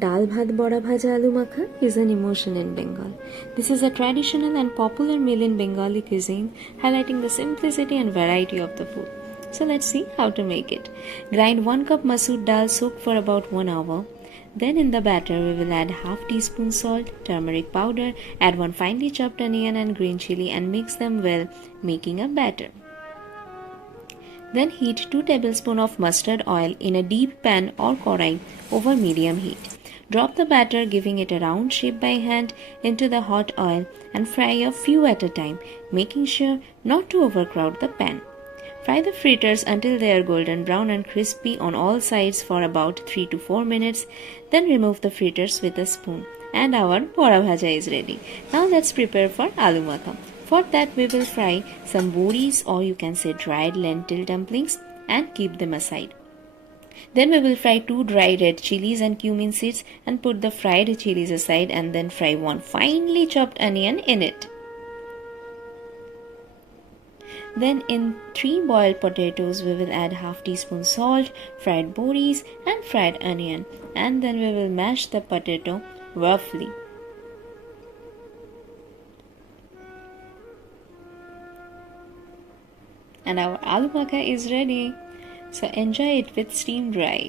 Daal Bhaat Borabhaja Alu makha is an emotion in Bengal. This is a traditional and popular meal in Bengali cuisine, highlighting the simplicity and variety of the food. So let's see how to make it. Grind 1 cup masoor dal soaked for about 1 hour. Then in the batter we will add half teaspoon salt, turmeric powder, add 1 finely chopped onion and green chili and mix them well, making a batter. Then heat 2 tablespoons of mustard oil in a deep pan or karai over medium heat. Drop the batter, giving it a round shape by hand, into the hot oil and fry a few at a time, making sure not to overcrowd the pan. Fry the fritters until they are golden brown and crispy on all sides for about 3 to 4 minutes. Then remove the fritters with a spoon. And our bora bhaja is ready. Now let's prepare for aloo makha. For that we will fry some boris, or you can say dried lentil dumplings, and keep them aside. Then we will fry 2 dry red chilies and cumin seeds and put the fried chilies aside, and then fry 1 finely chopped onion in it. Then in 3 boiled potatoes we will add half teaspoon salt, fried boris and fried onion, and then we will mash the potato roughly. And our aloo makha is ready. So enjoy it with steamed rice.